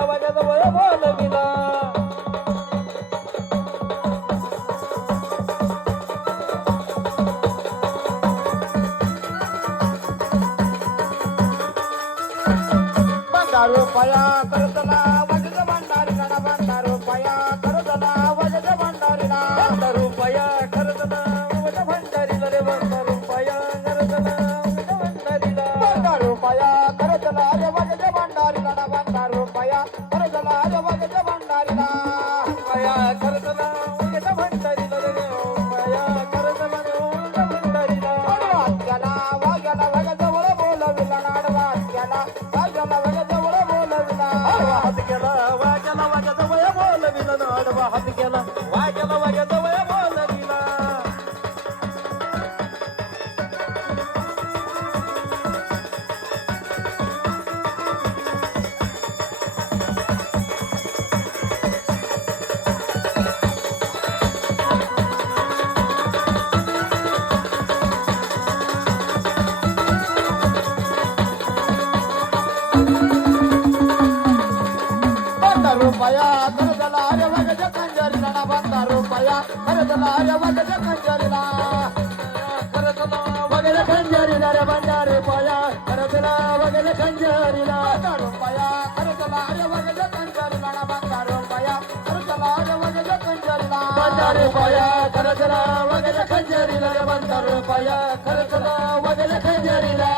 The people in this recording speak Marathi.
वाग्याजवळ बोलविला रुपया करतला वजन भंडारीला रुपया करतला वजन भंडारीला रुपया करतला वजन भंडारीला रे रुपया करतला वजन भंडारीला रुपया करतला रे वजन भंडारीला रुपया करतला रे वजन भंडारीला रुपया करतला वजन भंडारीला रे रुपया करतला रे वजन भंडारीला वाक्याला वाग्याला वाग्याजवळ बोलविला नाडवा वाक्याला वाग्याला वाग्याजवळ हात गेला वाग्याला वाग्याजवळ बोलविला नाडवा हात गेला वाग्याला वाग्याजवळ बोलविला रुपया करदला रे वगज कंजरीला बंदा रुपया करदला रे वगज कंजरीला करदला वगज कंजरीला रे बंदा रुपया करदला वगज कंजरीला रुपया करदला रे वगज कंजरीला बंदा रुपया करदला रे वगज कंजरीला बंदा रुपया करदला वगज कंजरीला रे बंदा रुपया करदला वगज कंजरीला